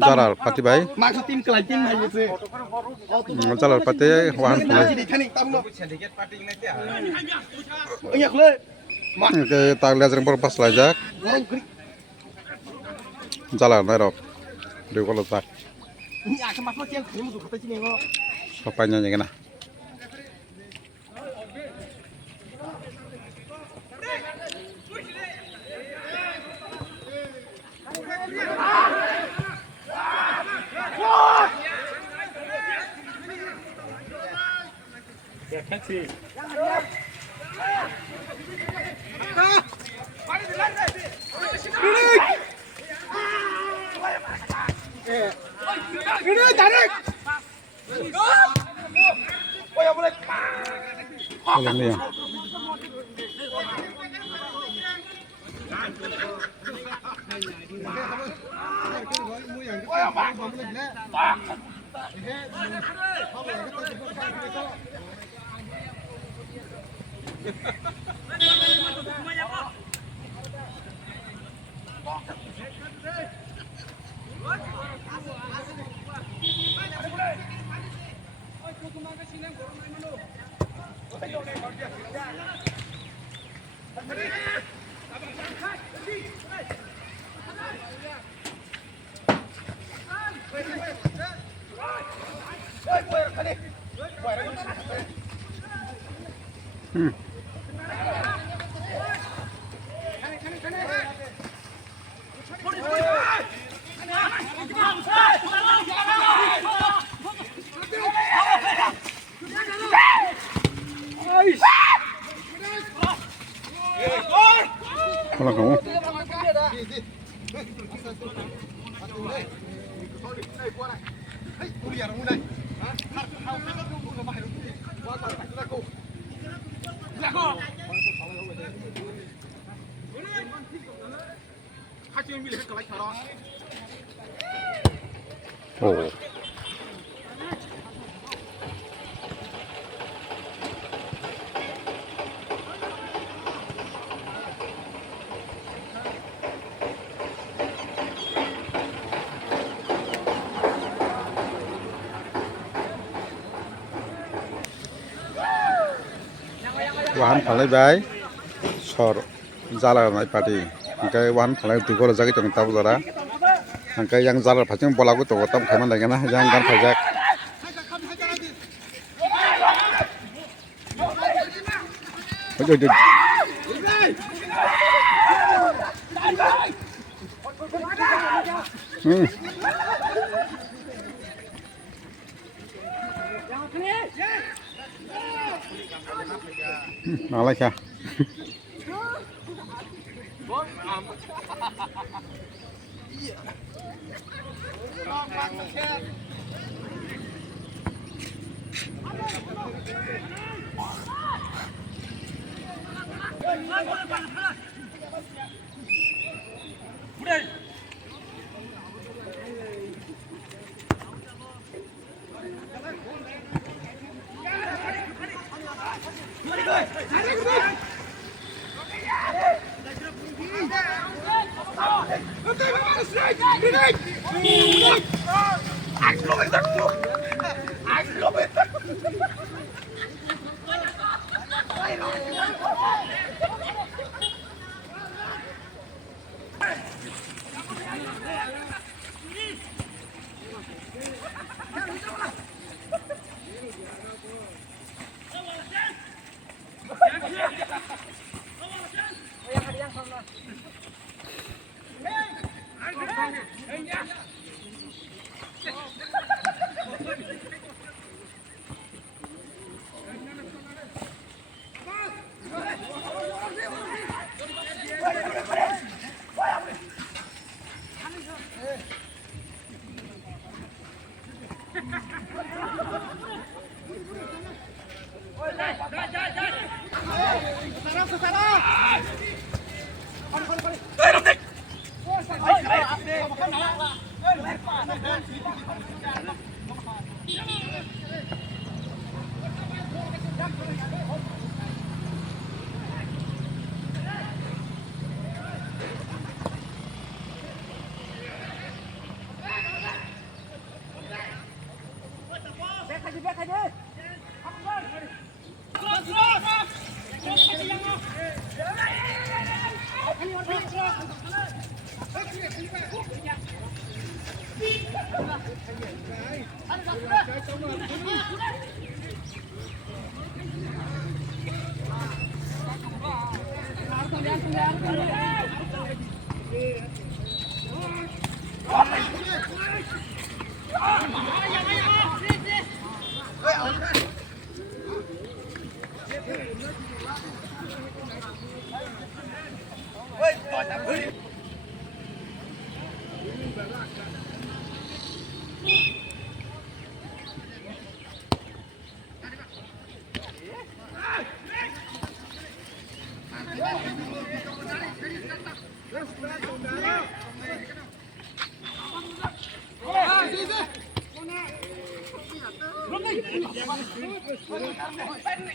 Jalar pati bay. Maksud tim kelai tim hai gitu. Jalar pati wahan pulai. Iya kule. Ke taglia jeng pas lajak. Jalar nairok. Di kolot tak. Ini akan masuk yang kamu tuh kata sini kok. Sopanya nyengena. Ya catchy. Ini tarik. Oh ya boleh. Tolong nih ya. Kalau kamu. Oh. Wahan palai bay sor jalar nai pati angkai wahan palai digol jagi tong tabu dara angkai yang jalar paceng bolagu to tam khaman lagi na yang gan pajak ojo Nalai kah?